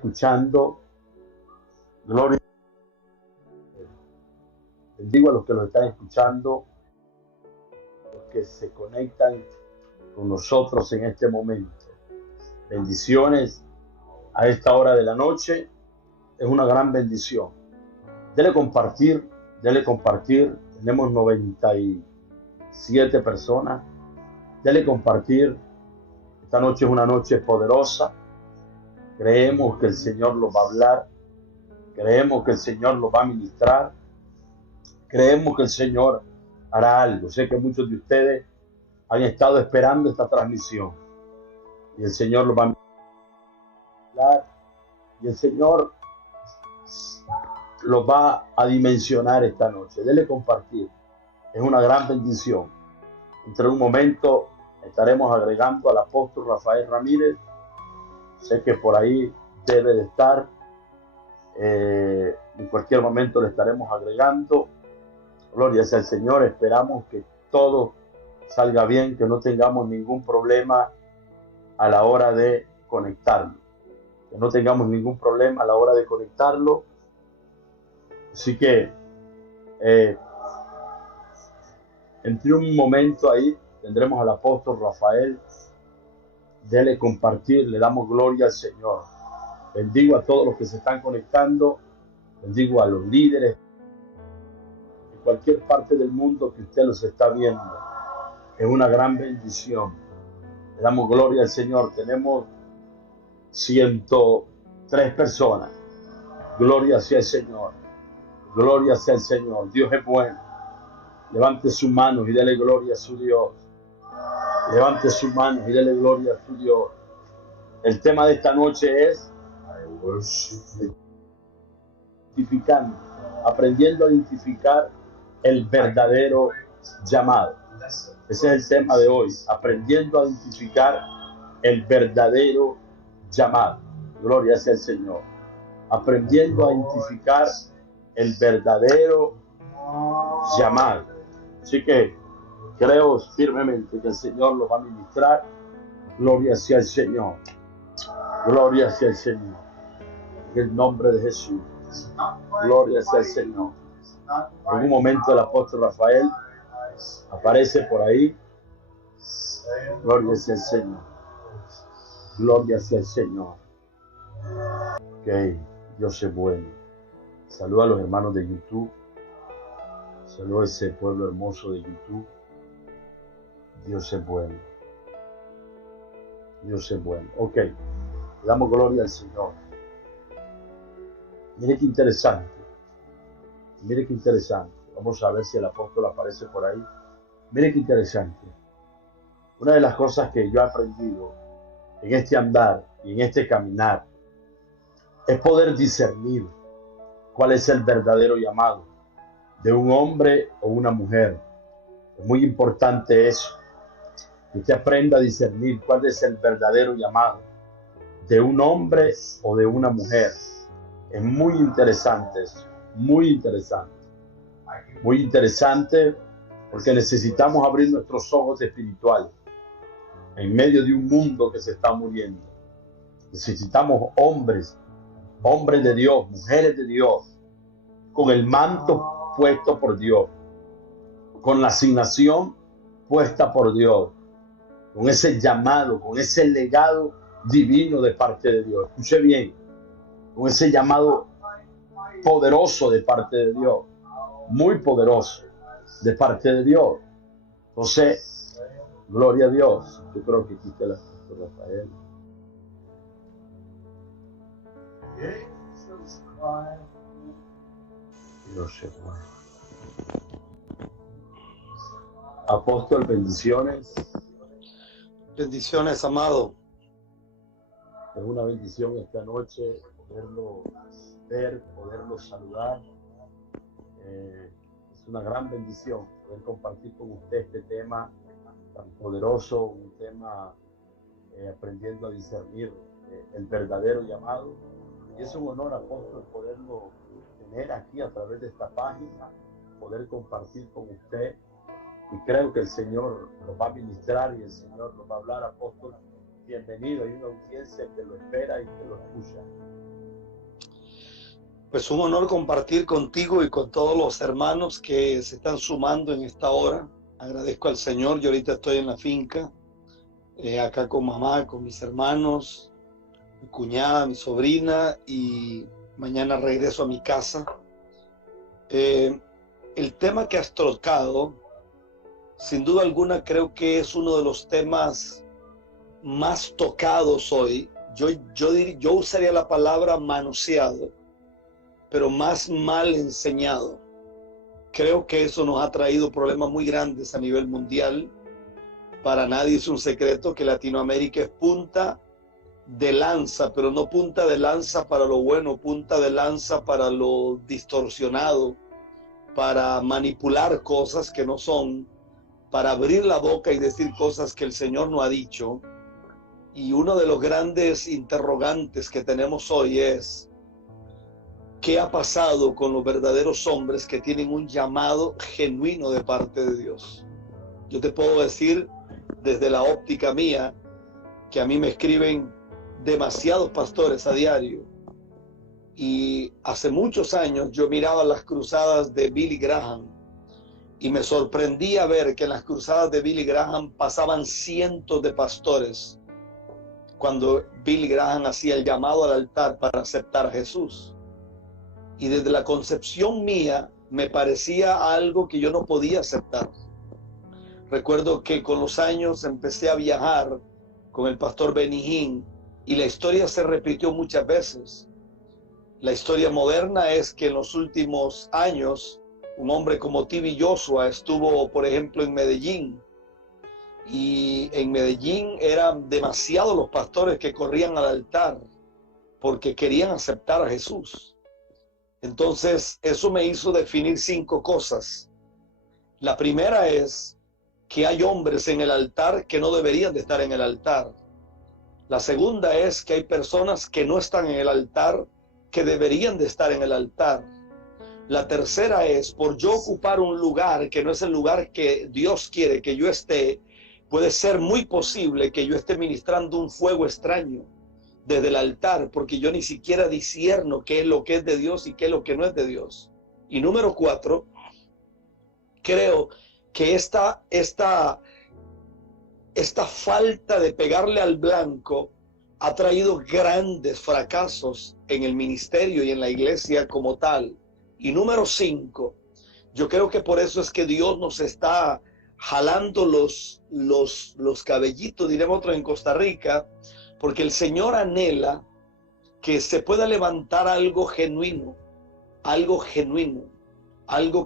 escuchando, gloria. Bendigo a los que lo están escuchando, los que se conectan con nosotros en este momento. Bendiciones a esta hora de la noche. Es una gran bendición. Dele compartir, dele compartir. Tenemos 97 personas. Dele compartir. Esta noche es una noche poderosa. Creemos que el Señor lo va a hablar. Creemos que el Señor lo va a ministrar. Creemos que el Señor hará algo. Sé que muchos de ustedes han estado esperando esta transmisión. Y el Señor lo va a hablar. Y el Señor lo va a dimensionar esta noche. Dele compartir. Es una gran bendición. Entre un momento estaremos agregando al apóstol Rafael Ramírez. Sé que por ahí debe de estar. En cualquier momento le estaremos agregando. Gloria sea al Señor. Esperamos que todo salga bien, que no tengamos ningún problema a la hora de conectarlo. Que no tengamos ningún problema a la hora de conectarlo. Así que entre un momento ahí tendremos al apóstol Rafael. Dele compartir, le damos gloria al Señor. Bendigo a todos los que se están conectando. Bendigo a los líderes en cualquier parte del mundo que usted los está viendo. Es una gran bendición. Le damos gloria al Señor. Tenemos 103 personas. Gloria sea el Señor. Gloria sea el Señor. Dios es bueno. Levante sus manos y dele gloria a su Dios. Levante sus manos y dele gloria a su Dios. El tema de esta noche es identificando, aprendiendo a identificar el verdadero llamado. Ese es el tema de hoy. Aprendiendo a identificar el verdadero llamado. Gloria sea el Señor. Aprendiendo a identificar el verdadero llamado. Así que creo firmemente que el Señor lo va a ministrar. Gloria sea el Señor. Gloria sea el Señor. En el nombre de Jesús. Gloria sea el Señor. En un momento el apóstol Rafael aparece por ahí. Gloria sea el Señor. Gloria sea el Señor. Ok, Dios es bueno. Saluda a los hermanos de YouTube. Saluda a ese pueblo hermoso de YouTube. Dios es bueno. Dios es bueno. Ok, le damos gloria al Señor. Mire qué interesante. Mire qué interesante. Vamos a ver si el apóstol aparece por ahí. Mire qué interesante. Una de las cosas que yo he aprendido en este andar y en este caminar es poder discernir cuál es el verdadero llamado de un hombre o una mujer. Es muy importante eso. Que usted aprenda a discernir cuál es el verdadero llamado de un hombre o de una mujer. Es muy interesante eso. Muy interesante. Muy interesante porque necesitamos abrir nuestros ojos espirituales en medio de un mundo que se está muriendo. Necesitamos hombres de Dios, mujeres de Dios, con el manto puesto por Dios, con la asignación puesta por Dios, con ese llamado, con ese legado divino de parte de Dios. Escuche bien, con ese llamado poderoso de parte de Dios, muy poderoso de parte de Dios. Entonces, gloria a Dios. Yo creo que aquí está el apóstol Rafael. Dios es bueno. Apóstol, bendiciones. Bendiciones, amado. Es una bendición esta noche poderlo ver, poderlo saludar. Es una gran bendición poder compartir con usted este tema tan poderoso, un tema aprendiendo a discernir el verdadero llamado. Y es un honor, apóstol, poderlo tener aquí a través de esta página, poder compartir con usted. Y creo que el Señor lo va a ministrar y el Señor lo va a hablar, apóstol. Bienvenido, hay una audiencia que lo espera y que lo escucha. Pues un honor compartir contigo y con todos los hermanos que se están sumando en esta hora. Agradezco al Señor. Yo ahorita estoy en la finca, acá con mamá, con mis hermanos, mi cuñada, mi sobrina, y mañana regreso a mi casa. El tema que has tocado, sin duda alguna, creo que es uno de los temas más tocados hoy. Yo usaría la palabra manoseado, pero más mal enseñado. Creo que eso nos ha traído problemas muy grandes a nivel mundial. Para nadie es un secreto que Latinoamérica es punta de lanza, pero no punta de lanza para lo bueno, punta de lanza para lo distorsionado, para manipular cosas que no son, para abrir la boca y decir cosas que el Señor no ha dicho. Y uno de los grandes interrogantes que tenemos hoy es: ¿qué ha pasado con los verdaderos hombres que tienen un llamado genuino de parte de Dios? Yo te puedo decir desde la óptica mía que a mí me escriben demasiados pastores a diario. Y hace muchos años yo miraba las cruzadas de Billy Graham y me sorprendía ver que en las cruzadas de Billy Graham pasaban cientos de pastores cuando Billy Graham hacía el llamado al altar para aceptar a Jesús. Y desde la concepción mía me parecía algo que yo no podía aceptar. Recuerdo que con los años empecé a viajar con el pastor Benny Hinn y la historia se repitió muchas veces. La historia moderna es que en los últimos años un hombre como T.B. Joshua estuvo, por ejemplo, en Medellín. Y en Medellín eran demasiados los pastores que corrían al altar porque querían aceptar a Jesús. Entonces, eso me hizo definir 5 cosas. La primera es que hay hombres en el altar que no deberían de estar en el altar. La segunda es que hay personas que no están en el altar que deberían de estar en el altar. La tercera es, por yo ocupar un lugar que no es el lugar que Dios quiere que yo esté, puede ser muy posible que yo esté ministrando un fuego extraño desde el altar, porque yo ni siquiera discierno qué es lo que es de Dios y qué es lo que no es de Dios. Y número 4, creo que esta falta de pegarle al blanco ha traído grandes fracasos en el ministerio y en la iglesia como tal. Y número 5, yo creo que por eso es que Dios nos está jalando los cabellitos, diremos otro en Costa Rica, porque el Señor anhela que se pueda levantar algo genuino, algo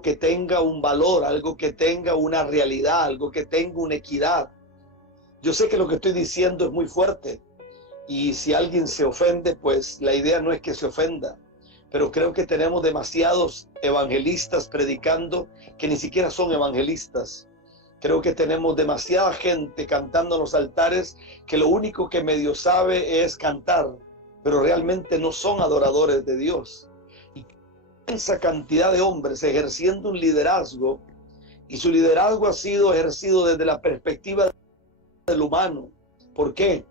que tenga un valor, algo que tenga una realidad, algo que tenga una equidad. Yo sé que lo que estoy diciendo es muy fuerte y si alguien se ofende, pues la idea no es que se ofenda, pero creo que tenemos demasiados evangelistas predicando que ni siquiera son evangelistas. Creo que tenemos demasiada gente cantando en los altares que lo único que medio sabe es cantar, pero realmente no son adoradores de Dios. Y esa cantidad de hombres ejerciendo un liderazgo, y su liderazgo ha sido ejercido desde la perspectiva del humano. ¿Por qué?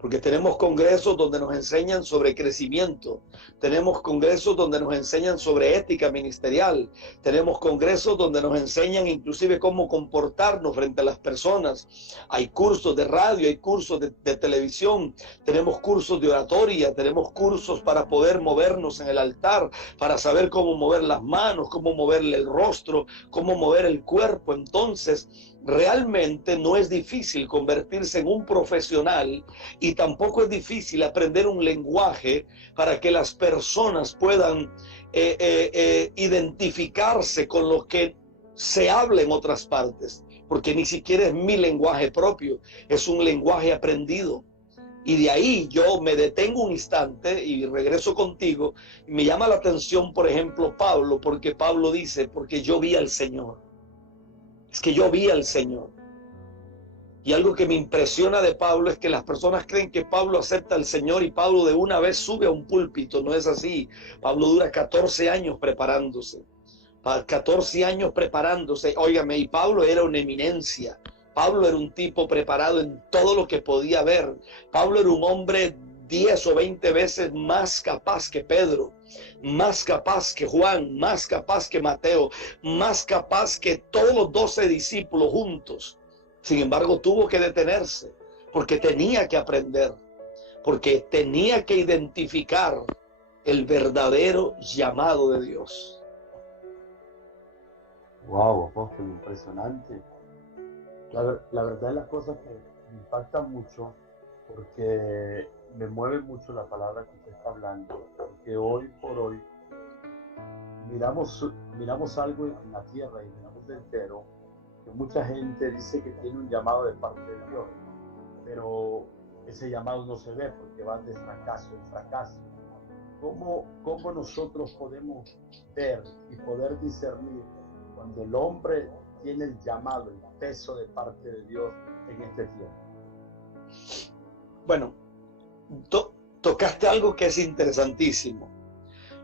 Porque tenemos congresos donde nos enseñan sobre crecimiento, tenemos congresos donde nos enseñan sobre ética ministerial, tenemos congresos donde nos enseñan inclusive cómo comportarnos frente a las personas. Hay cursos de radio, hay cursos de televisión, tenemos cursos de oratoria, tenemos cursos para poder movernos en el altar, para saber cómo mover las manos, cómo moverle el rostro, cómo mover el cuerpo. Entonces, realmente no es difícil convertirse en un profesional y tampoco es difícil aprender un lenguaje para que las personas puedan identificarse con lo que se habla en otras partes, porque ni siquiera es mi lenguaje propio, es un lenguaje aprendido. Y de ahí yo me detengo un instante y regreso contigo. Y me llama la atención, por ejemplo, Pablo, porque Pablo dice, porque yo vi al Señor. Es que yo vi al Señor. Y algo que me impresiona de Pablo es que las personas creen que Pablo acepta al Señor y Pablo de una vez sube a un púlpito. No es así. Pablo dura 14 años preparándose. 14 años preparándose. Óigame, y Pablo era una eminencia. Pablo era un tipo preparado en todo lo que podía ver. Pablo era un hombre 10 o 20 veces más capaz que Pedro, más capaz que Juan, más capaz que Mateo, más capaz que todos los 12 discípulos juntos. Sin embargo, tuvo que detenerse porque tenía que aprender, porque tenía que identificar el verdadero llamado de Dios. Wow, apóstol, impresionante. La verdad es las cosas que me impactan mucho porque me mueve mucho la palabra que usted está hablando, porque hoy por hoy miramos algo en la tierra y miramos de entero, que mucha gente dice que tiene un llamado de parte de Dios, pero ese llamado no se ve porque van de fracaso en fracaso. ¿Cómo nosotros podemos ver y poder discernir cuando el hombre tiene el llamado, el peso de parte de Dios en este tiempo? Bueno, tocaste algo que es interesantísimo.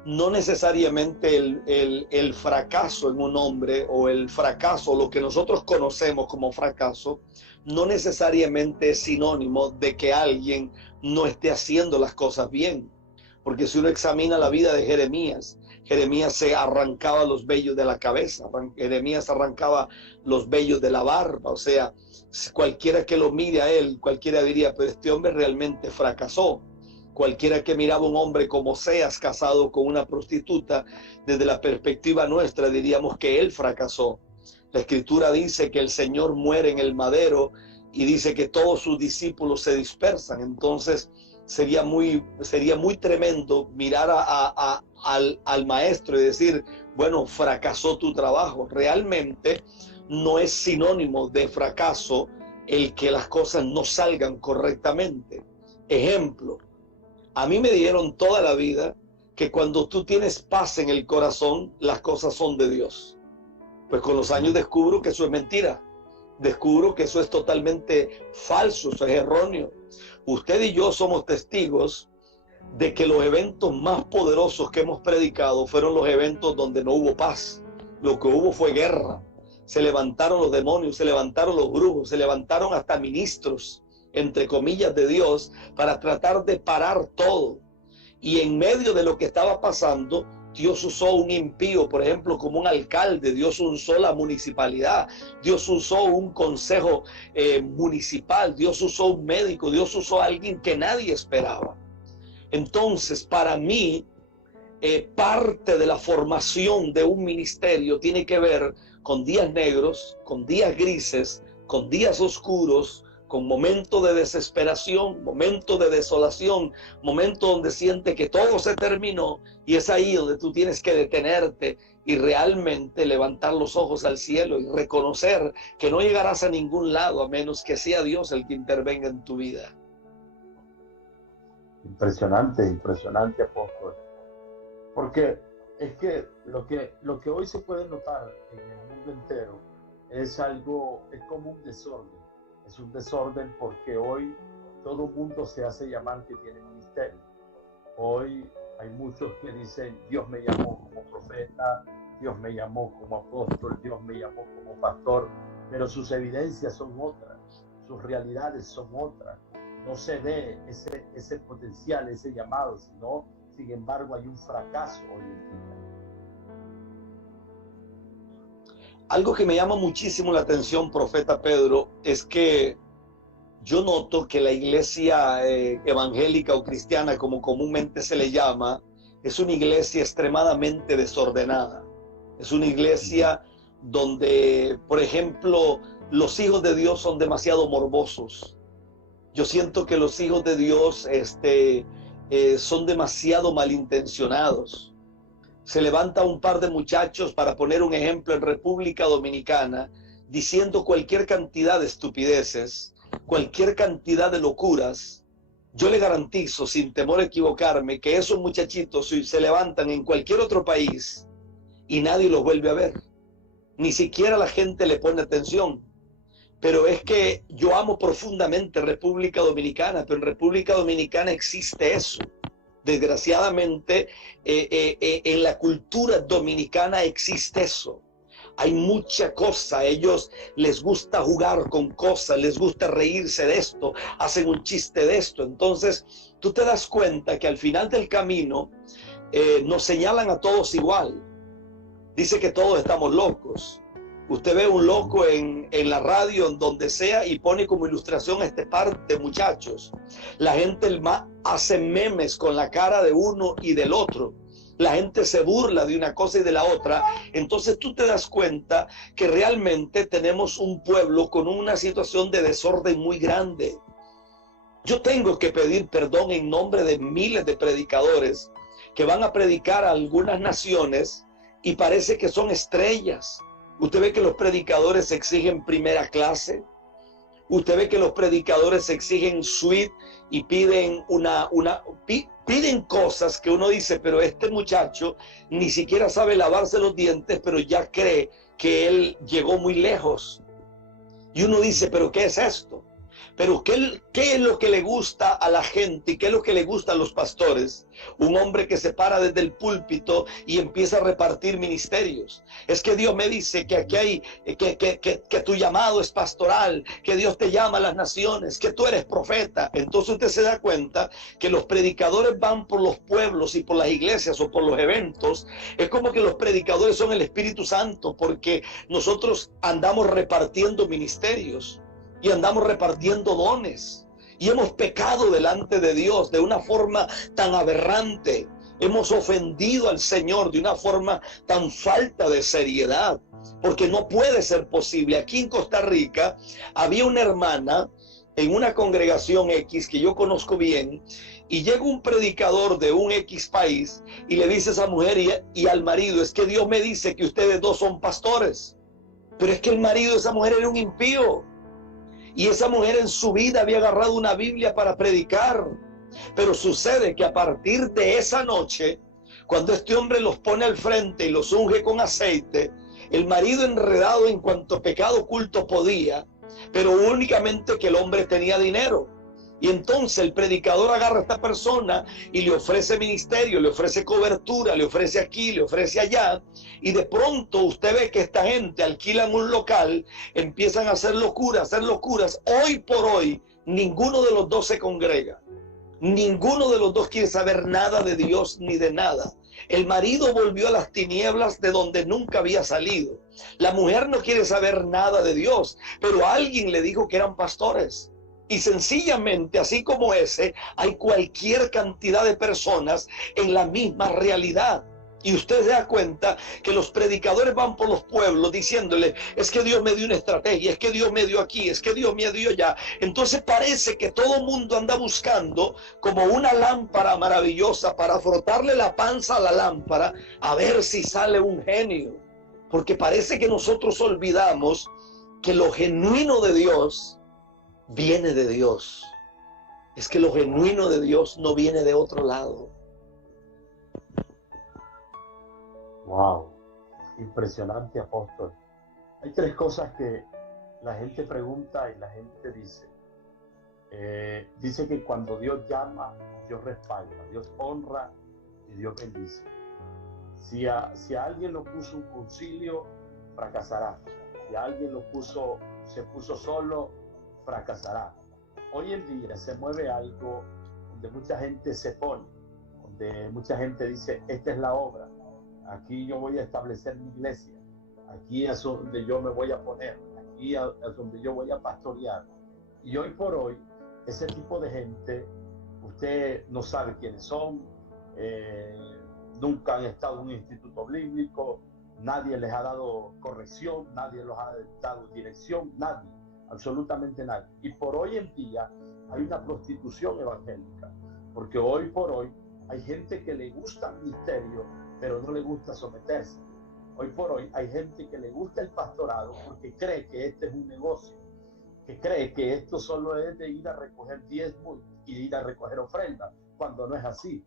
No necesariamente el fracaso en un hombre o el fracaso, lo que nosotros conocemos como fracaso, no necesariamente es sinónimo de que alguien no esté haciendo las cosas bien. Porque si uno examina la vida de Jeremías, Jeremías se arrancaba los vellos de la cabeza, Jeremías arrancaba los vellos de la barba, o sea, cualquiera que lo mire a él, cualquiera diría, pero este hombre realmente fracasó. Cualquiera que miraba a un hombre como Oseas casado con una prostituta, desde la perspectiva nuestra diríamos que él fracasó. La escritura dice que el Señor muere en el madero y dice que todos sus discípulos se dispersan. Entonces sería muy tremendo mirar al maestro y decir, bueno, fracasó tu trabajo. Realmente no es sinónimo de fracaso el que las cosas no salgan correctamente. Ejemplo, a mí me dijeron toda la vida que cuando tú tienes paz en el corazón, las cosas son de Dios. Pues con los años descubro que eso es mentira. Descubro que eso es totalmente falso, eso es erróneo. Usted y yo somos testigos de que los eventos más poderosos que hemos predicado fueron los eventos donde no hubo paz. Lo que hubo fue guerra. Se levantaron los demonios, se levantaron los brujos, se levantaron hasta ministros, entre comillas, de Dios, para tratar de parar todo. Y en medio de lo que estaba pasando, Dios usó un impío, por ejemplo, como un alcalde. Dios usó la municipalidad, Dios usó un consejo municipal, Dios usó un médico, Dios usó a alguien que nadie esperaba. Entonces, para mí, parte de la formación de un ministerio tiene que ver con días negros, con días grises, con días oscuros, con momentos de desesperación, momentos de desolación, momentos donde siente que todo se terminó, y es ahí donde tú tienes que detenerte y realmente levantar los ojos al cielo y reconocer que no llegarás a ningún lado a menos que sea Dios el que intervenga en tu vida. Impresionante, impresionante, apóstol. Porque es que lo que hoy se puede notar en el mundo entero es como un desorden. Es un desorden porque hoy todo el mundo se hace llamar que tiene ministerio. Hoy hay muchos que dicen, Dios me llamó como profeta, Dios me llamó como apóstol, Dios me llamó como pastor, pero sus evidencias son otras, sus realidades son otras. No se ve ese potencial, ese llamado, sino, sin embargo, hay un fracaso hoy en día. Algo que me llama muchísimo la atención, profeta Pedro, es que yo noto que la iglesia evangélica o cristiana, como comúnmente se le llama, es una iglesia extremadamente desordenada. Es una iglesia donde, por ejemplo, los hijos de Dios son demasiado morbosos. Yo siento que los hijos de Dios son demasiado malintencionados. Se levanta un par de muchachos, para poner un ejemplo, en República Dominicana, diciendo cualquier cantidad de estupideces, cualquier cantidad de locuras. Yo le garantizo, sin temor a equivocarme, que esos muchachitos se levantan en cualquier otro país y nadie los vuelve a ver. Ni siquiera la gente le pone atención. Pero es que yo amo profundamente República Dominicana, pero en República Dominicana existe eso. Desgraciadamente, en la cultura dominicana existe eso. hay mucha cosa, a ellos les gusta jugar con cosas, les gusta reírse de esto, hacen un chiste de esto. Entonces tú te das cuenta que al final del camino nos señalan a todos igual. Dice que todos estamos locos. Usted ve un loco en la radio, en donde sea, y pone como ilustración a este par de muchachos. La gente hace memes con la cara de uno y del otro. La gente se burla de una cosa y de la otra. Entonces tú te das cuenta que realmente tenemos un pueblo con una situación de desorden muy grande. Yo tengo que pedir perdón en nombre de miles de predicadores que van a predicar a algunas naciones y parece que son estrellas. Usted ve que los predicadores exigen primera clase. Usted ve que los predicadores exigen suite y piden piden cosas que uno dice, pero este muchacho ni siquiera sabe lavarse los dientes, pero ya cree que él llegó muy lejos. Y uno dice, pero ¿qué es esto? Pero ¿qué es lo que le gusta a la gente y qué es lo que le gusta a los pastores? Un hombre que se para desde el púlpito y empieza a repartir ministerios. Es que Dios me dice que aquí hay, que tu llamado es pastoral, que Dios te llama a las naciones, que tú eres profeta. Entonces usted se da cuenta que los predicadores van por los pueblos y por las iglesias o por los eventos. Es como que los predicadores son el Espíritu Santo, porque nosotros andamos repartiendo ministerios y andamos repartiendo dones. Y hemos pecado delante de Dios de una forma tan aberrante. Hemos ofendido al Señor de una forma tan falta de seriedad. Porque no puede ser posible. Aquí en Costa Rica había una hermana en una congregación X que yo conozco bien. Y llega un predicador de un X país y le dice a esa mujer y al marido, es que Dios me dice que ustedes dos son pastores. Pero es que el marido de esa mujer era un impío. Y esa mujer en su vida había agarrado una Biblia para predicar. Pero sucede que a partir de esa noche, cuando este hombre los pone al frente y los unge con aceite, el marido enredado en cuanto pecado oculto podía, pero únicamente que el hombre tenía dinero. Y entonces el predicador agarra a esta persona y le ofrece ministerio, le ofrece cobertura, le ofrece aquí, le ofrece allá. Y de pronto usted ve que esta gente alquilan un local, empiezan a hacer locuras, Hoy por hoy, ninguno de los dos se congrega. Ninguno de los dos quiere saber nada de Dios ni de nada. El marido volvió a las tinieblas de donde nunca había salido. La mujer no quiere saber nada de Dios, pero alguien le dijo que eran pastores. Y sencillamente, así como ese, hay cualquier cantidad de personas en la misma realidad. Y usted se da cuenta que los predicadores van por los pueblos diciéndole, es que Dios me dio una estrategia, es que Dios me dio aquí, es que Dios me dio allá. Entonces parece que todo el mundo anda buscando como una lámpara maravillosa para frotarle la panza a la lámpara a ver si sale un genio. Porque parece que nosotros olvidamos que lo genuino de Dios viene de Dios. Es que lo genuino de Dios no viene de otro lado. Wow, impresionante, apóstol. Hay tres cosas que la gente pregunta y la gente dice. Dice que cuando Dios llama, Dios respalda, Dios honra y Dios bendice. Si a alguien lo puso un concilio, fracasará. Si a alguien se puso solo, fracasará. Hoy en día se mueve algo donde mucha gente se pone, donde mucha gente dice, esta es la obra, aquí yo voy a establecer mi iglesia, aquí es donde yo me voy a poner, aquí es donde yo voy a pastorear. Y hoy por hoy, ese tipo de gente, usted no sabe quiénes son, nunca han estado en un instituto bíblico, nadie les ha dado corrección, nadie les ha dado dirección, nadie. Absolutamente nadie. Y por hoy en día hay una prostitución evangélica, porque hoy por hoy hay gente que le gusta el ministerio, pero no le gusta someterse. Hoy por hoy hay gente que le gusta el pastorado porque cree que este es un negocio, que cree que esto solo es de ir a recoger diezmos y ir a recoger ofrendas, cuando no es así.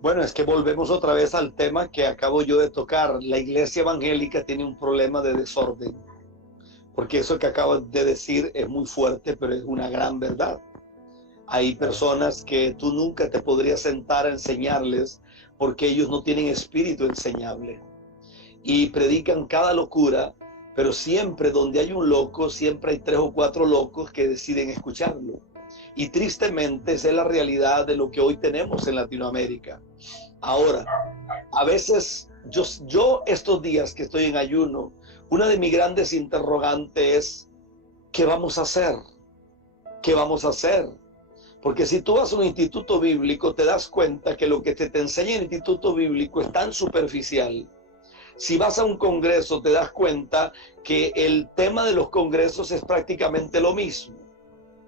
Bueno, es que volvemos otra vez al tema que acabo yo de tocar. La iglesia evangélica tiene un problema de desorden. Porque eso que acabo de decir es muy fuerte, pero es una gran verdad. Hay personas que tú nunca te podrías sentar a enseñarles porque ellos no tienen espíritu enseñable. y predican cada locura, pero siempre donde hay un loco, siempre hay 3 o 4 locos que deciden escucharlo. Y tristemente esa es la realidad de lo que hoy tenemos en Latinoamérica. Ahora, a veces yo estos días que estoy en ayuno, una de mis grandes interrogantes es, ¿qué vamos a hacer? ¿Qué vamos a hacer? Porque si tú vas a un instituto bíblico, te das cuenta que lo que te enseña en el instituto bíblico es tan superficial. Si vas a un congreso, te das cuenta que el tema de los congresos es prácticamente lo mismo.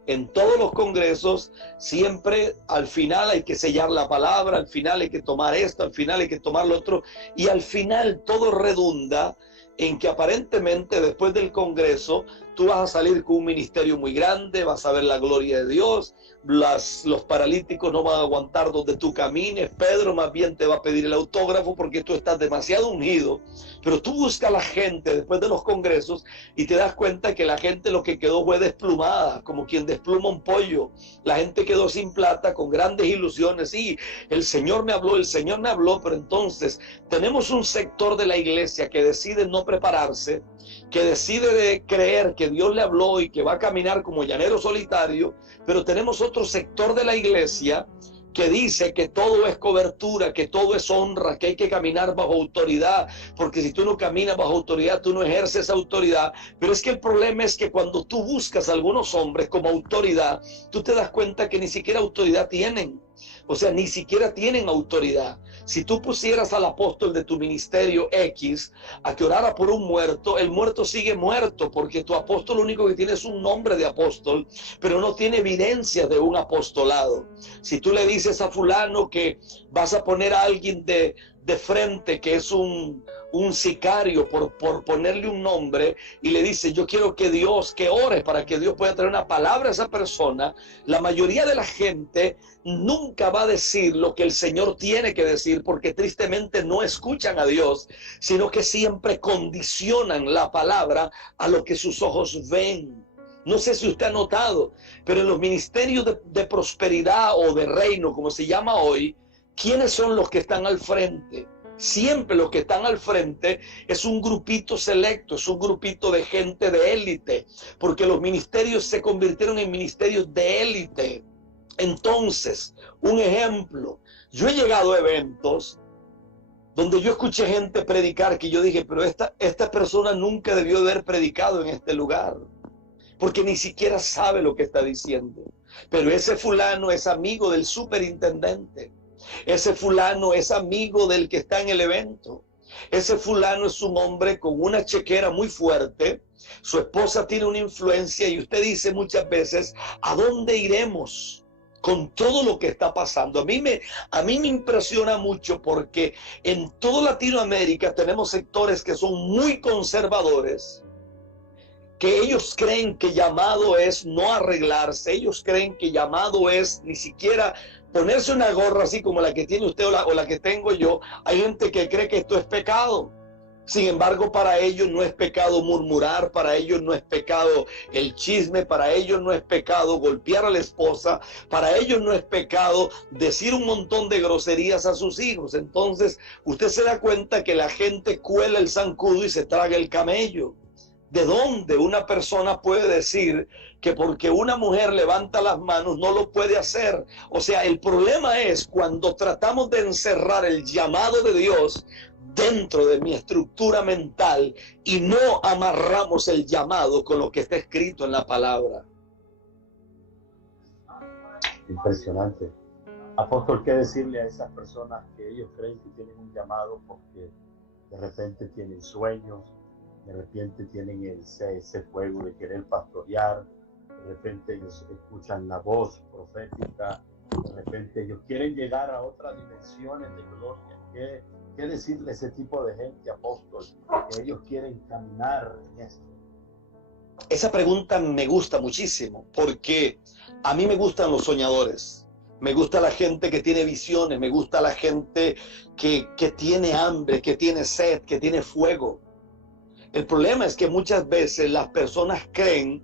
En todos los congresos, siempre al final hay que sellar la palabra, al final hay que tomar esto, al final hay que tomar lo otro, y al final todo redunda en que aparentemente después del congreso tú vas a salir con un ministerio muy grande, vas a ver la gloria de Dios, los paralíticos no van a aguantar donde tú camines, Pedro más bien te va a pedir el autógrafo porque tú estás demasiado ungido, pero tú buscas a la gente después de los congresos y te das cuenta que la gente lo que quedó fue desplumada, como quien despluma un pollo. La gente quedó sin plata, con grandes ilusiones. Sí, el Señor me habló, pero entonces tenemos un sector de la iglesia que decide no prepararse, que decide de creer que Dios le habló y que va a caminar como llanero solitario, pero tenemos otro sector de la iglesia que dice que todo es cobertura, que todo es honra, que hay que caminar bajo autoridad, porque si tú no caminas bajo autoridad, tú no ejerces autoridad. Pero es que el problema es que cuando tú buscas a algunos hombres como autoridad, tú te das cuenta que ni siquiera autoridad tienen. O sea, ni siquiera tienen autoridad. Si tú pusieras al apóstol de tu ministerio X a que orara por un muerto, el muerto sigue muerto, porque tu apóstol lo único que tiene es un nombre de apóstol, pero no tiene evidencia de un apostolado. Si tú le dices a fulano que vas a poner a alguien de frente, que es un sicario, por ponerle un nombre, y le dice, yo quiero que ores para que Dios pueda traer una palabra a esa persona, la mayoría de la gente nunca va a decir lo que el Señor tiene que decir, porque tristemente no escuchan a Dios, sino que siempre condicionan la palabra a lo que sus ojos ven. No sé si usted ha notado, pero en los ministerios de prosperidad o de reino, como se llama hoy, ¿quiénes son los que están al frente? Siempre los que están al frente es un grupito selecto, es un grupito de gente de élite, porque los ministerios se convirtieron en ministerios de élite. Entonces, un ejemplo, yo he llegado a eventos donde yo escuché gente predicar que yo dije, pero esta persona nunca debió haber predicado en este lugar, porque ni siquiera sabe lo que está diciendo. Pero ese fulano es amigo del superintendente. Ese fulano es amigo del que está en el evento. Ese fulano es un hombre con una chequera muy fuerte. Su esposa tiene una influencia y usted dice muchas veces, ¿a dónde iremos con todo lo que está pasando? A mí me impresiona mucho porque en toda Latinoamérica tenemos sectores que son muy conservadores, que ellos creen que llamado es no arreglarse, ellos creen que llamado es ni siquiera ponerse una gorra así como la que tiene usted o la que tengo yo. Hay gente que cree que esto es pecado. Sin embargo, para ellos no es pecado murmurar, para ellos no es pecado el chisme, para ellos no es pecado golpear a la esposa, para ellos no es pecado decir un montón de groserías a sus hijos. Entonces, usted se da cuenta que la gente cuela el zancudo y se traga el camello. ¿De dónde una persona puede decir que porque una mujer levanta las manos no lo puede hacer? O sea, el problema es cuando tratamos de encerrar el llamado de Dios dentro de mi estructura mental y no amarramos el llamado con lo que está escrito en la palabra. Impresionante. Apóstol, ¿qué decirle a esas personas que ellos creen que tienen un llamado porque de repente tienen sueños, de repente tienen ese fuego de querer pastorear, de repente ellos escuchan la voz profética, de repente ellos quieren llegar a otras dimensiones de gloria? ¿Qué decirle a ese tipo de gente, apóstol, que ellos quieren caminar en esto? Esa pregunta me gusta muchísimo, porque a mí me gustan los soñadores, me gusta la gente que tiene visiones, me gusta la gente que tiene hambre, que tiene sed, que tiene fuego. El problema es que muchas veces las personas creen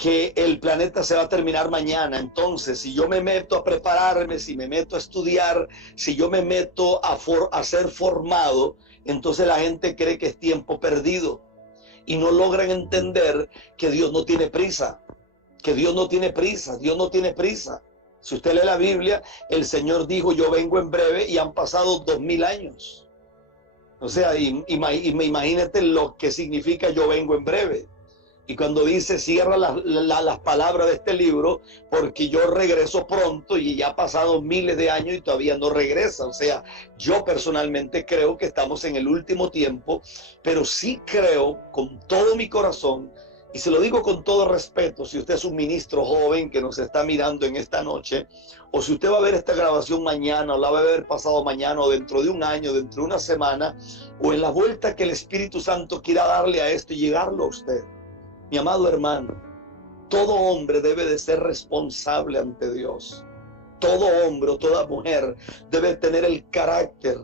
que el planeta se va a terminar mañana. Entonces, si yo me meto a prepararme, si me meto a estudiar, si yo me meto a ser formado, entonces la gente cree que es tiempo perdido y no logran entender que Dios no tiene prisa, que Dios no tiene prisa, Dios no tiene prisa. Si usted lee la Biblia, el Señor dijo, yo vengo en breve, y han pasado 2000 años. O sea, imagínate lo que significa yo vengo en breve. Y cuando dice, cierra las palabras de este libro, porque yo regreso pronto, y ya ha pasado miles de años y todavía no regresa. O sea, yo personalmente creo que estamos en el último tiempo, pero sí creo con todo mi corazón, y se lo digo con todo respeto, si usted es un ministro joven que nos está mirando en esta noche, o si usted va a ver esta grabación mañana, o la va a ver pasado mañana, o dentro de un año, dentro de una semana, o en la vuelta que el Espíritu Santo quiera darle a esto y llegarlo a usted. Mi amado hermano, todo hombre debe de ser responsable ante Dios. Todo hombre o toda mujer debe tener el carácter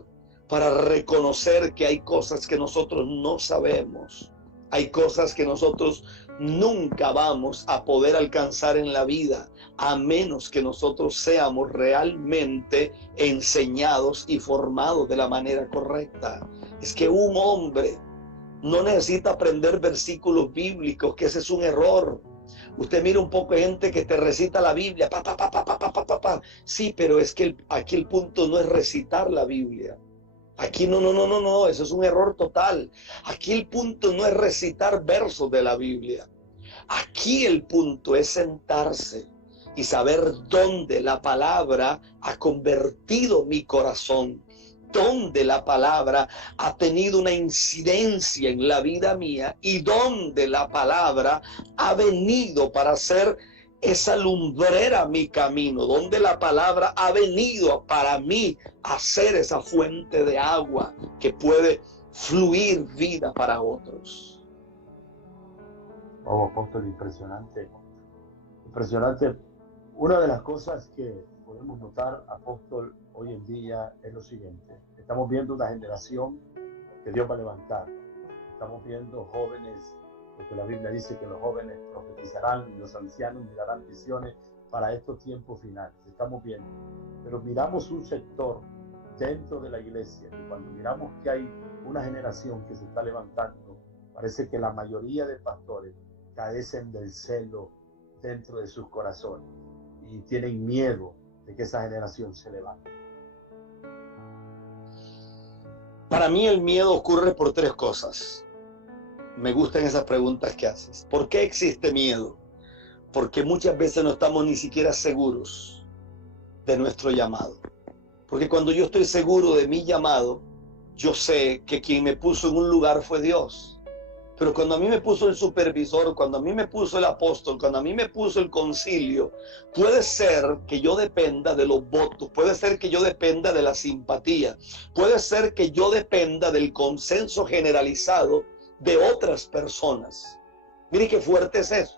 para reconocer que hay cosas que nosotros no sabemos. Hay cosas que nosotros nunca vamos a poder alcanzar en la vida, a menos que nosotros seamos realmente enseñados y formados de la manera correcta. Es que un hombre no necesita aprender versículos bíblicos, que ese es un error. Usted mira un poco de gente que te recita la Biblia, sí, pero es que aquí el punto no es recitar la Biblia. Aquí no, eso es un error total. Aquí el punto no es recitar versos de la Biblia. Aquí el punto es sentarse y saber dónde la palabra ha convertido mi corazón, dónde la palabra ha tenido una incidencia en la vida mía y dónde la palabra ha venido para hacer esa lumbrera mi camino, donde la palabra ha venido para mí a ser esa fuente de agua que puede fluir vida para otros. Oh, apóstol, impresionante. Impresionante. Una de las cosas que podemos notar, apóstol, hoy en día es lo siguiente. Estamos viendo una generación que Dios va a levantar. Estamos viendo jóvenes, porque la Biblia dice que los jóvenes profetizarán y los ancianos mirarán visiones para estos tiempos finales. Estamos viendo. Pero miramos un sector dentro de la iglesia, y cuando miramos que hay una generación que se está levantando, parece que la mayoría de pastores carecen del celo dentro de sus corazones y tienen miedo de que esa generación se levante. Para mí el miedo ocurre por tres cosas. Me gustan esas preguntas que haces. ¿Por qué existe miedo? Porque muchas veces no estamos ni siquiera seguros de nuestro llamado. Porque cuando yo estoy seguro de mi llamado, yo sé que quien me puso en un lugar fue Dios. Pero cuando a mí me puso el supervisor, cuando a mí me puso el apóstol, cuando a mí me puso el concilio, puede ser que yo dependa de los votos, puede ser que yo dependa de la simpatía, puede ser que yo dependa del consenso generalizado de otras personas. Mire qué fuerte es eso.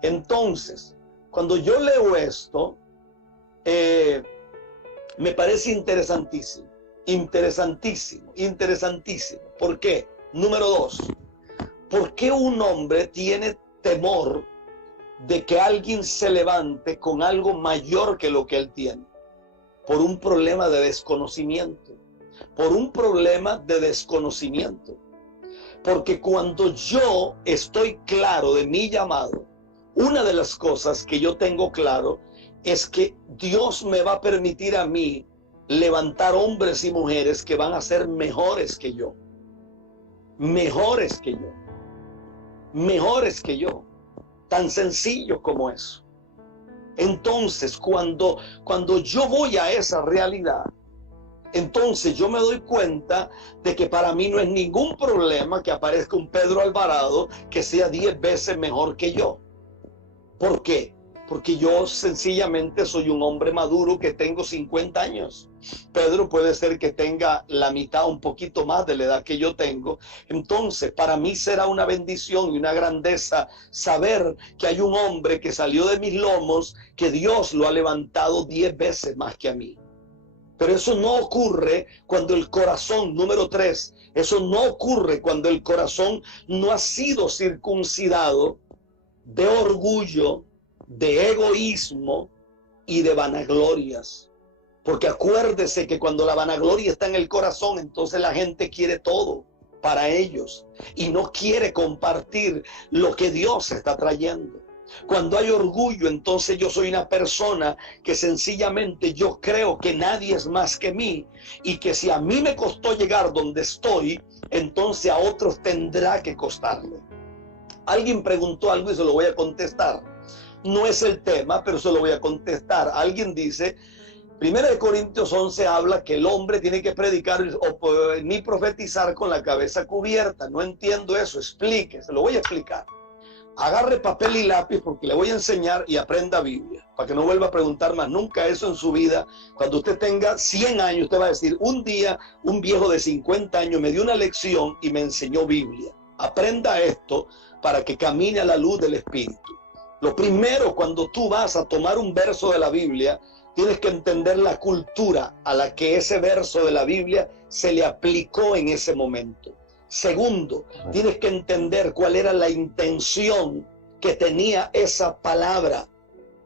Entonces, cuando yo leo esto, me parece interesantísimo, interesantísimo, interesantísimo. ¿Por qué? Número 2. ¿Por qué un hombre tiene temor de que alguien se levante con algo mayor que lo que él tiene? Por un problema de desconocimiento. Por un problema de desconocimiento. Porque cuando yo estoy claro de mi llamado, una de las cosas que yo tengo claro es que Dios me va a permitir a mí levantar hombres y mujeres que van a ser mejores que yo. Mejores que yo. Mejores que yo. Tan sencillo como eso. Entonces, cuando yo voy a esa realidad, entonces yo me doy cuenta de que para mí no es ningún problema que aparezca un Pedro Alvarado que sea 10 veces mejor que yo. ¿Por qué? Porque yo sencillamente soy un hombre maduro que tengo 50 años. Pedro puede ser que tenga la mitad, un poquito más de la edad que yo tengo. Entonces, para mí será una bendición y una grandeza saber que hay un hombre que salió de mis lomos, que Dios lo ha levantado 10 veces más que a mí. Pero eso no ocurre cuando el corazón, número 3, eso no ocurre cuando el corazón no ha sido circuncidado de orgullo, de egoísmo y de vanaglorias. Porque acuérdese que cuando la vanagloria está en el corazón, entonces la gente quiere todo para ellos y no quiere compartir lo que Dios está trayendo. Cuando hay orgullo, entonces yo soy una persona que sencillamente yo creo que nadie es más que mí y que si a mí me costó llegar donde estoy, entonces a otros tendrá que costarle. Alguien preguntó algo y se lo voy a contestar. No es el tema, pero se lo voy a contestar. Alguien dice, 1 Corintios 11 habla que el hombre tiene que predicar ni profetizar con la cabeza cubierta. No entiendo eso, explique, se lo voy a explicar. Agarre papel y lápiz porque le voy a enseñar y aprenda Biblia, para que no vuelva a preguntar más nunca eso en su vida. Cuando usted tenga 100 años, usted va a decir, un día un viejo de 50 años me dio una lección y me enseñó Biblia. Aprenda esto para que camine a la luz del Espíritu. Lo primero, cuando tú vas a tomar un verso de la Biblia, tienes que entender la cultura a la que ese verso de la Biblia se le aplicó en ese momento. Segundo, tienes que entender cuál era la intención que tenía esa palabra.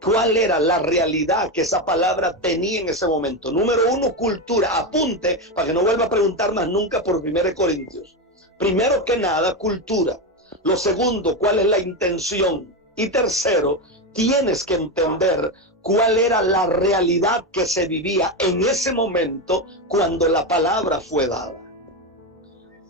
¿Cuál era la realidad que esa palabra tenía en ese momento? Número uno, cultura. Apunte para que no vuelva a preguntar más nunca por 1 Corintios. Primero que nada, cultura. Lo segundo, ¿cuál es la intención? Y tercero, tienes que entender cuál era la realidad que se vivía en ese momento cuando la palabra fue dada.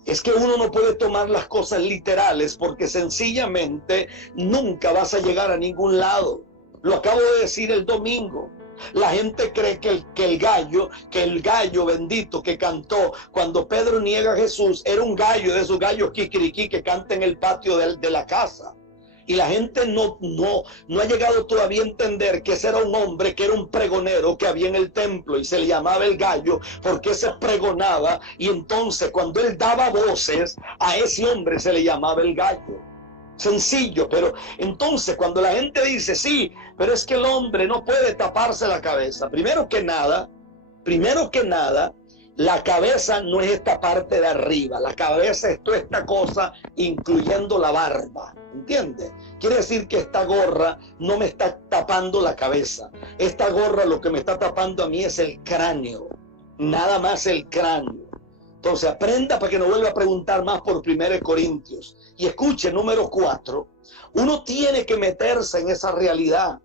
Es que uno no puede tomar las cosas literales porque sencillamente nunca vas a llegar a ningún lado. Lo acabo de decir el domingo. La gente cree que el gallo bendito que cantó cuando Pedro niega a Jesús era un gallo de esos gallos kikiriki que canta en el patio de la casa. Y la gente no ha llegado todavía a entender que ese era un hombre, que era un pregonero que había en el templo y se le llamaba el gallo porque se pregonaba, y entonces cuando él daba voces a ese hombre se le llamaba el gallo. Sencillo, pero entonces cuando la gente dice, sí, pero es que el hombre no puede taparse la cabeza. Primero que nada, la cabeza no es esta parte de arriba. La cabeza es toda esta cosa, incluyendo la barba. ¿Entiendes? Quiere decir que esta gorra no me está tapando la cabeza. Esta gorra lo que me está tapando a mí es el cráneo. Nada más el cráneo. Entonces aprenda para que no vuelva a preguntar más por 1 Corintios. Y escuche, número 4. Uno tiene que meterse en esa realidad.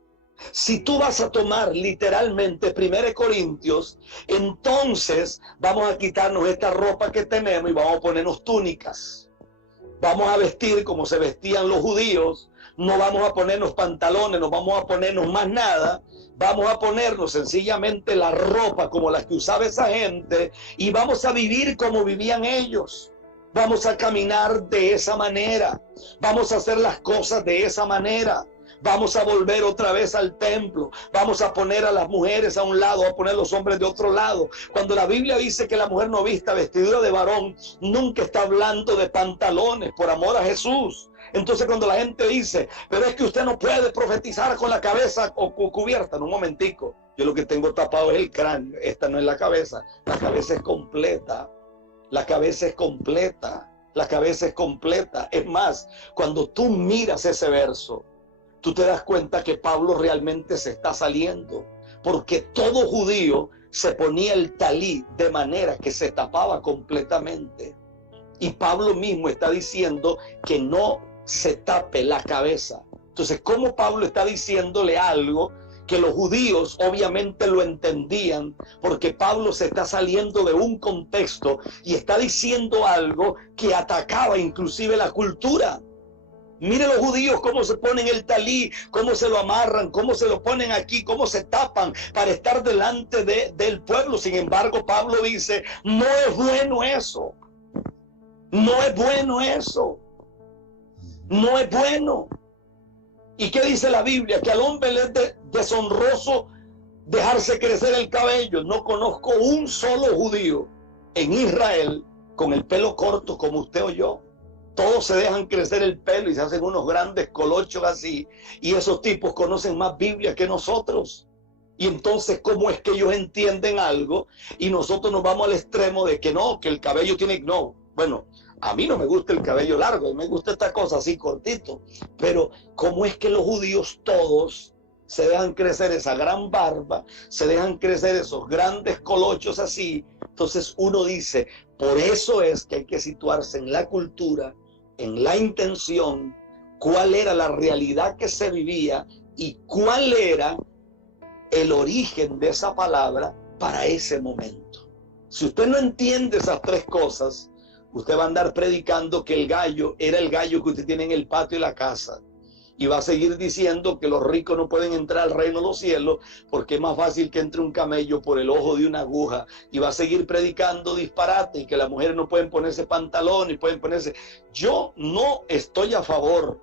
Si tú vas a tomar literalmente 1 Corintios, entonces vamos a quitarnos esta ropa que tenemos y vamos a ponernos túnicas. Vamos a vestir como se vestían los judíos. No vamos a ponernos pantalones, no vamos a ponernos más nada. Vamos a ponernos sencillamente la ropa como la que usaba esa gente y vamos a vivir como vivían ellos. Vamos a caminar de esa manera. Vamos a hacer las cosas de esa manera. Vamos a volver otra vez al templo. Vamos a poner a las mujeres a un lado, a poner a los hombres de otro lado. Cuando la Biblia dice que la mujer no vista vestidura de varón, nunca está hablando de pantalones, por amor a Jesús. Entonces cuando la gente dice, pero es que usted no puede profetizar con la cabeza cubierta, en un momentico, yo lo que tengo tapado es el cráneo. Esta no es la cabeza es completa. La cabeza es completa. La cabeza es completa. Es más, cuando tú miras ese verso, tú te das cuenta que Pablo realmente se está saliendo, porque todo judío se ponía el talí de manera que se tapaba completamente. Y Pablo mismo está diciendo que no se tape la cabeza. Entonces, ¿cómo Pablo está diciéndole algo que los judíos obviamente lo entendían? Porque Pablo se está saliendo de un contexto y está diciendo algo que atacaba inclusive la cultura. Mire los judíos cómo se ponen el talí, cómo se lo amarran, cómo se lo ponen aquí, cómo se tapan para estar delante del pueblo. Sin embargo, Pablo dice, no es bueno eso. No es bueno eso. No es bueno. ¿Y qué dice la Biblia? Que al hombre le es deshonroso dejarse crecer el cabello. No conozco un solo judío en Israel con el pelo corto como usted o yo. Todos se dejan crecer el pelo y se hacen unos grandes colochos así. Y esos tipos conocen más Biblia que nosotros. Y entonces, ¿cómo es que ellos entienden algo? Y nosotros nos vamos al extremo de que no, que el cabello tiene... No, bueno, A mí no me gusta el cabello largo, me gusta esta cosa así cortito. Pero ¿cómo es que los judíos todos se dejan crecer esa gran barba, se dejan crecer esos grandes colochos así? Entonces uno dice, por eso es que hay que situarse en la cultura, en la intención, cuál era la realidad que se vivía y cuál era el origen de esa palabra para ese momento. Si usted no entiende esas tres cosas, usted va a andar predicando que el gallo era el gallo que usted tiene en el patio de la casa. Y va a seguir diciendo que los ricos no pueden entrar al reino de los cielos porque es más fácil que entre un camello por el ojo de una aguja. Y va a seguir predicando disparate y que las mujeres no pueden ponerse pantalones y pueden ponerse... Yo no estoy a favor.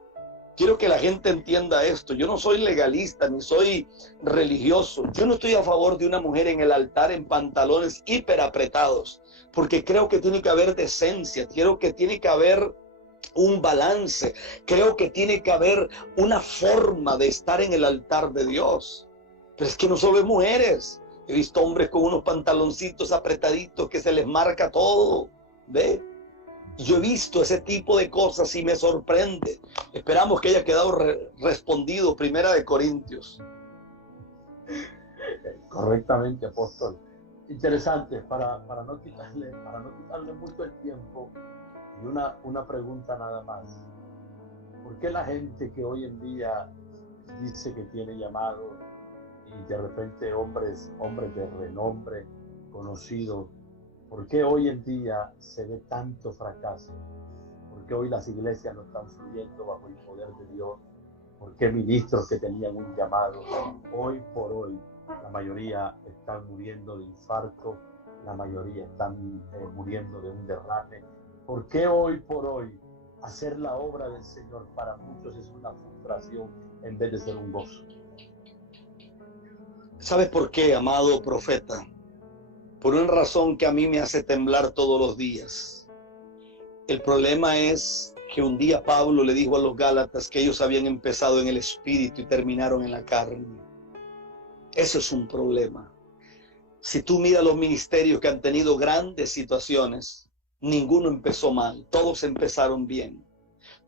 Quiero que la gente entienda esto. Yo no soy legalista ni soy religioso. Yo no estoy a favor de una mujer en el altar en pantalones hiper apretados, porque creo que tiene que haber decencia, creo que tiene que haber un balance, creo que tiene que haber una forma de estar en el altar de Dios. Pero es que no solo es mujeres. He visto hombres con unos pantaloncitos apretaditos que se les marca todo. ¿Ve? Yo he visto ese tipo de cosas y me sorprende. Esperamos que haya quedado respondido. Primera de Corintios. Correctamente, apóstol. Interesante, para no quitarle mucho el tiempo, y una pregunta nada más. ¿Por qué la gente que hoy en día dice que tiene llamado y de repente hombres de renombre, conocidos, por qué hoy en día se ve tanto fracaso? ¿Por qué hoy las iglesias no están fluyendo bajo el poder de Dios? ¿Por qué ministros que tenían un llamado, hoy por hoy, la mayoría están muriendo de infarto, la mayoría están muriendo de un derrame? ¿Por qué hoy por hoy hacer la obra del Señor para muchos es una frustración en vez de ser un gozo? ¿Sabes por qué, amado profeta? Por una razón que a mí me hace temblar todos los días. El problema es que un día Pablo le dijo a los Gálatas que ellos habían empezado en el espíritu y terminaron en la carne. Eso es un problema. Si tú miras los ministerios que han tenido grandes situaciones, ninguno empezó mal, todos empezaron bien.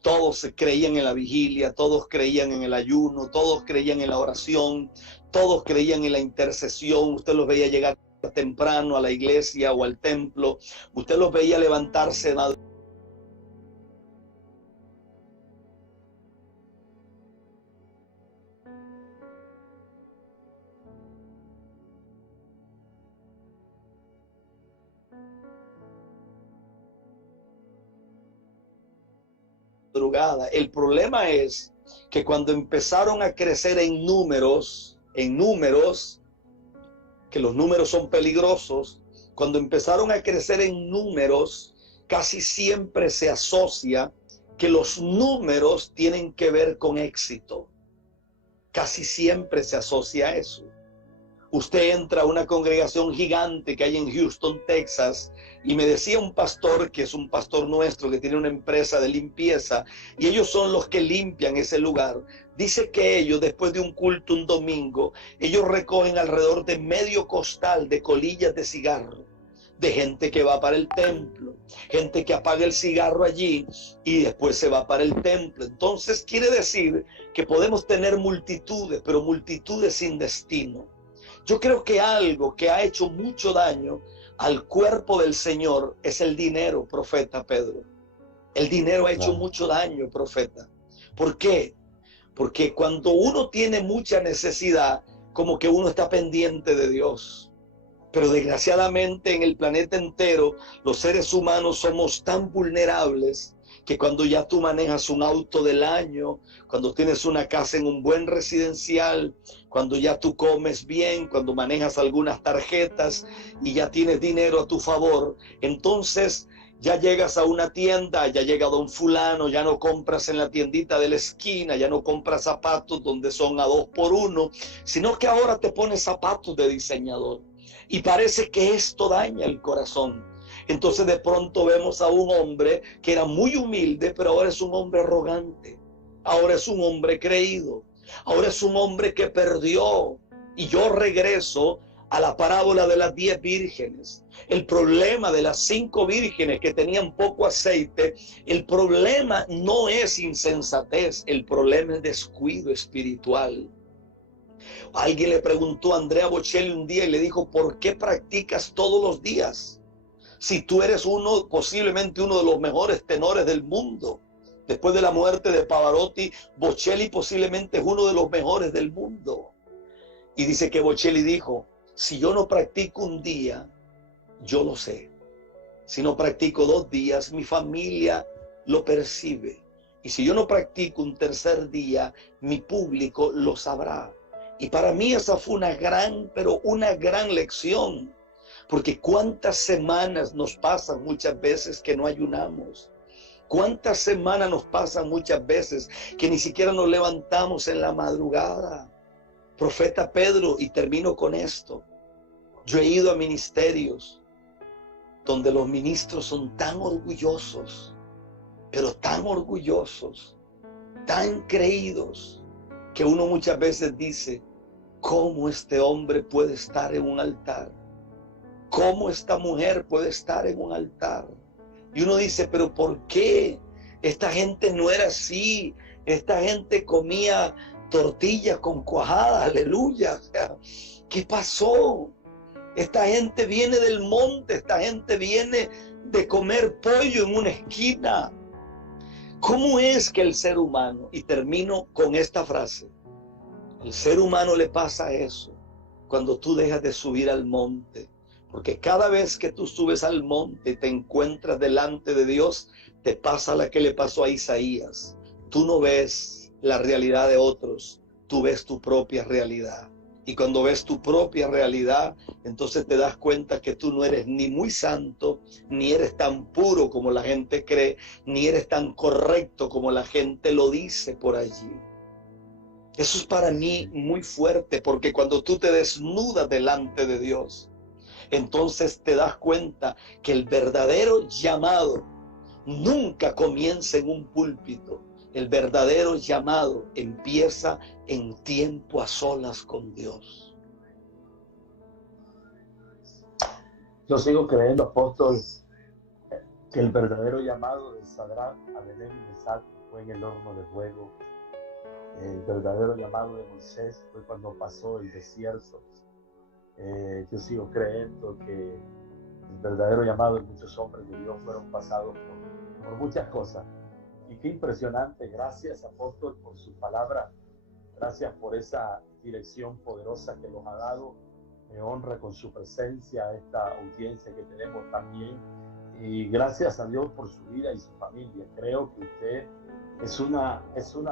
Todos creían en la vigilia, todos creían en el ayuno, todos creían en la oración, todos creían en la intercesión. Usted los veía llegar temprano a la iglesia o al templo, usted los veía levantarse madrugada. El problema es que cuando empezaron a crecer en números, que los números son peligrosos, cuando empezaron a crecer en números, casi siempre se asocia que los números tienen que ver con éxito. Casi siempre se asocia a eso. Usted entra a una congregación gigante que hay en Houston, Texas, y me decía un pastor, que es un pastor nuestro, que tiene una empresa de limpieza, y ellos son los que limpian ese lugar. Dice que ellos, después de un culto un domingo, ellos recogen alrededor de medio costal de colillas de cigarro, de gente que va para el templo, gente que apaga el cigarro allí y después se va para el templo. Entonces quiere decir que podemos tener multitudes, pero multitudes sin destino. Yo creo que algo que ha hecho mucho daño al cuerpo del Señor es el dinero, profeta Pedro. El dinero ha hecho mucho daño, profeta. ¿Por qué? Porque cuando uno tiene mucha necesidad, como que uno está pendiente de Dios. Pero desgraciadamente en el planeta entero, los seres humanos somos tan vulnerables que cuando ya tú manejas un auto del año, cuando tienes una casa en un buen residencial, cuando ya tú comes bien, cuando manejas algunas tarjetas y ya tienes dinero a tu favor, entonces ya llegas a una tienda, ya llega don fulano, ya no compras en la tiendita de la esquina, ya no compras zapatos donde son a 2 por 1, sino que ahora te pones zapatos de diseñador. Y parece que esto daña el corazón. Entonces de pronto vemos a un hombre que era muy humilde, pero ahora es un hombre arrogante. Ahora es un hombre creído. Ahora es un hombre que perdió. Y yo regreso a la parábola de las 10 vírgenes. El problema de las 5 vírgenes que tenían poco aceite, el problema no es insensatez, el problema es descuido espiritual. Alguien le preguntó a Andrea Bocelli un día y le dijo: ¿por qué practicas todos los días? Si tú eres posiblemente uno de los mejores tenores del mundo. Después de la muerte de Pavarotti, Bocelli posiblemente es uno de los mejores del mundo. Y dice que Bocelli dijo: si yo no practico un día, yo lo sé. Si no practico 2 días, mi familia lo percibe. Y si yo no practico un tercer día, mi público lo sabrá. Y para mí esa fue una gran, pero una gran lección. Porque cuántas semanas nos pasan muchas veces que no ayunamos. Cuántas semanas nos pasan muchas veces que ni siquiera nos levantamos en la madrugada. Profeta Pedro, y termino con esto. Yo he ido a ministerios donde los ministros son tan orgullosos, pero tan orgullosos, tan creídos, que uno muchas veces dice: ¿cómo este hombre puede estar en un altar? ¿Cómo esta mujer puede estar en un altar? Y uno dice: ¿pero por qué? Esta gente no era así. Esta gente comía tortillas con cuajada, aleluya. O sea, ¿qué pasó? Esta gente viene del monte, esta gente viene de comer pollo en una esquina. ¿Cómo es que el ser humano, y termino con esta frase, el ser humano le pasa eso cuando tú dejas de subir al monte? Porque cada vez que tú subes al monte y te encuentras delante de Dios, te pasa la que le pasó a Isaías. Tú no ves la realidad de otros, tú ves tu propia realidad. Y cuando ves tu propia realidad, entonces te das cuenta que tú no eres ni muy santo, ni eres tan puro como la gente cree, ni eres tan correcto como la gente lo dice por allí. Eso es para mí muy fuerte, porque cuando tú te desnudas delante de Dios, entonces te das cuenta que el verdadero llamado nunca comienza en un púlpito. El verdadero llamado empieza en tiempo a solas con Dios. Yo sigo creyendo, apóstol, que el verdadero llamado de Sadrach, Abednego y Mesach fue en el horno de fuego. El verdadero llamado de Moisés fue cuando pasó el desierto. Yo sigo creyendo que el verdadero llamado de muchos hombres de Dios fueron pasados por muchas cosas. Y qué impresionante. Gracias, apóstol, por su palabra. Gracias por esa dirección poderosa que nos ha dado. Me honra con su presencia esta audiencia que tenemos también. Y gracias a Dios por su vida y su familia. Creo que usted es una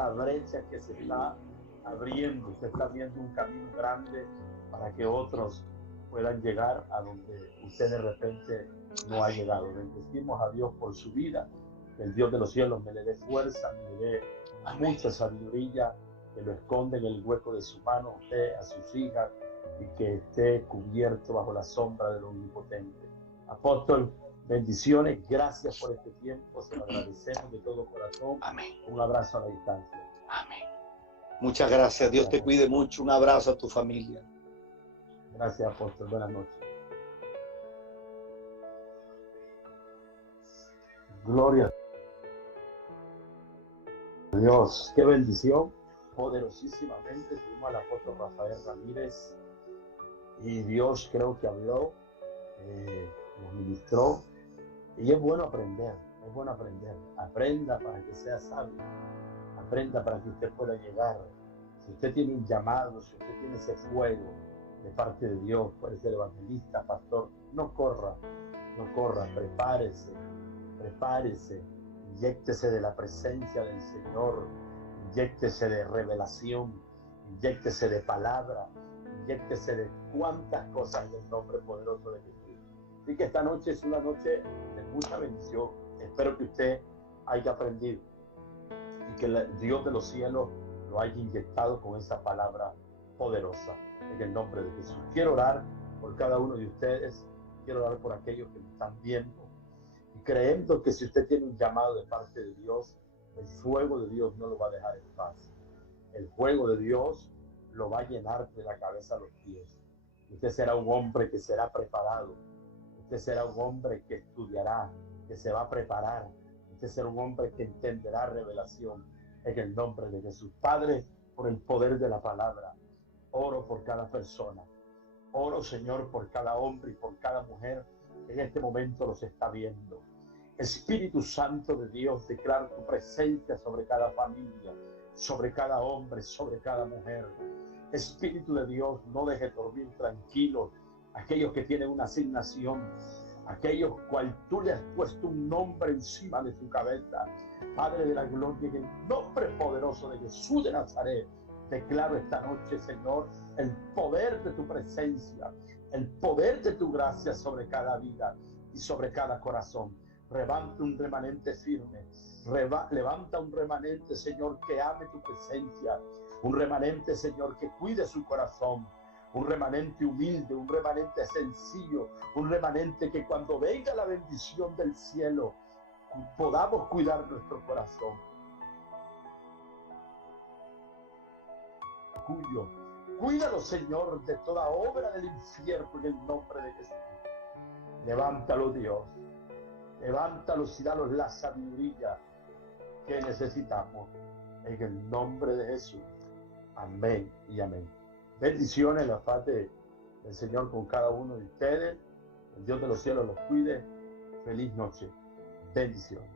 brecha que se está abriendo. Usted está viendo un camino grande para que otros puedan llegar a donde usted de repente no ha llegado. Bendecimos a Dios por su vida. Que el Dios de los cielos me le dé fuerza, me le dé mucha sabiduría, que lo esconde en el hueco de su mano a usted, a sus hijas, y que esté cubierto bajo la sombra del Omnipotente. Apóstol, bendiciones, gracias por este tiempo, se lo agradecemos de todo corazón. Amén. Un abrazo a la distancia. Amén. Muchas gracias, Dios te cuide mucho, un abrazo a tu familia. Gracias, apóstol, buenas noches. Gloria a Dios, qué bendición. Poderosísimamente tuvimos al apóstol Rafael Ramírez y Dios creo que habló, nos ministró, y es bueno aprender, aprenda para que sea sabio, aprenda para que usted pueda llegar. Si usted tiene un llamado, si usted tiene ese fuego de parte de Dios, puede ser evangelista, pastor, no corra, prepárese, inyéctese de la presencia del Señor, inyéctese de revelación, inyéctese de palabra, inyéctese de cuantas cosas en el nombre poderoso de Jesús. Así que esta noche es una noche de mucha bendición. Espero que usted haya aprendido y que el Dios de los cielos lo haya inyectado con esa palabra poderosa en el nombre de Jesús. Quiero orar por cada uno de ustedes, quiero orar por aquellos que me están viendo y creyendo que si usted tiene un llamado de parte de Dios, el fuego de Dios no lo va a dejar en paz. El fuego de Dios lo va a llenar de la cabeza a los pies. Usted será un hombre que será preparado. Usted será un hombre que estudiará, que se va a preparar. Usted será un hombre que entenderá revelación en el nombre de Jesús. Padre, por el poder de la palabra, oro por cada persona. Oro, Señor, por cada hombre y por cada mujer que en este momento los está viendo. Espíritu Santo de Dios, declaro tu presencia sobre cada familia, sobre cada hombre, sobre cada mujer. Espíritu de Dios, no deje dormir tranquilos aquellos que tienen una asignación, aquellos cual tú le has puesto un nombre encima de su cabeza. Padre de la gloria, en el nombre poderoso de Jesús de Nazaret, declaro esta noche, Señor, el poder de tu presencia, el poder de tu gracia sobre cada vida y sobre cada corazón. Levanta un remanente firme, levanta un remanente, Señor, que ame tu presencia, un remanente, Señor, que cuide su corazón, un remanente humilde, un remanente sencillo, un remanente que cuando venga la bendición del cielo podamos cuidar nuestro corazón. Cuídalo, Señor, de toda obra del infierno en el nombre de Jesús. Levántalo, Dios. Levántalos y danos la sabiduría que necesitamos en el nombre de Jesús. Amén y amén. Bendiciones, la paz del Señor con cada uno de ustedes. El Dios de los cielos los cuide. Feliz noche. Bendiciones.